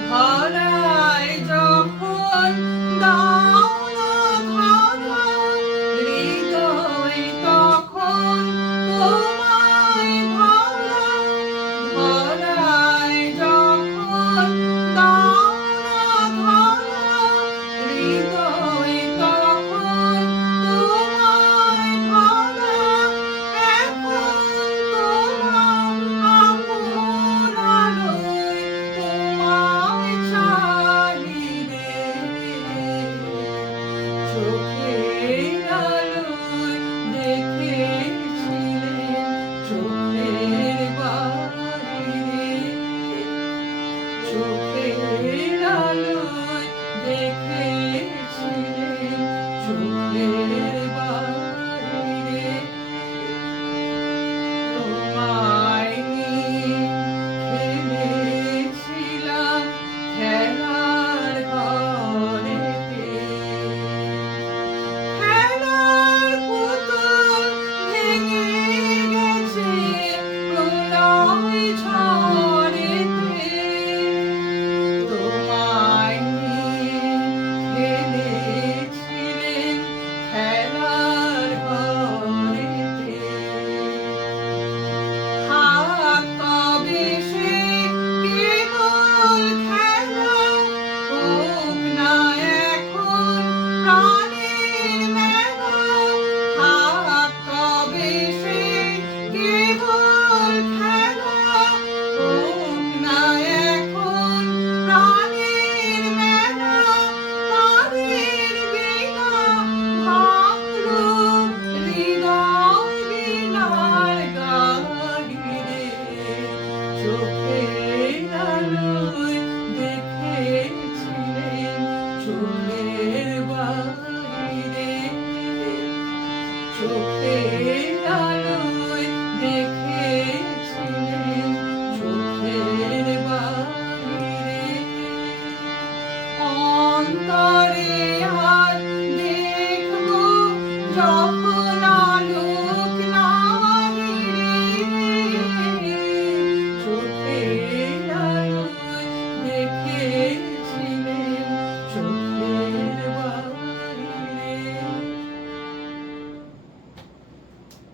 ধরায় যখন দা sofrer.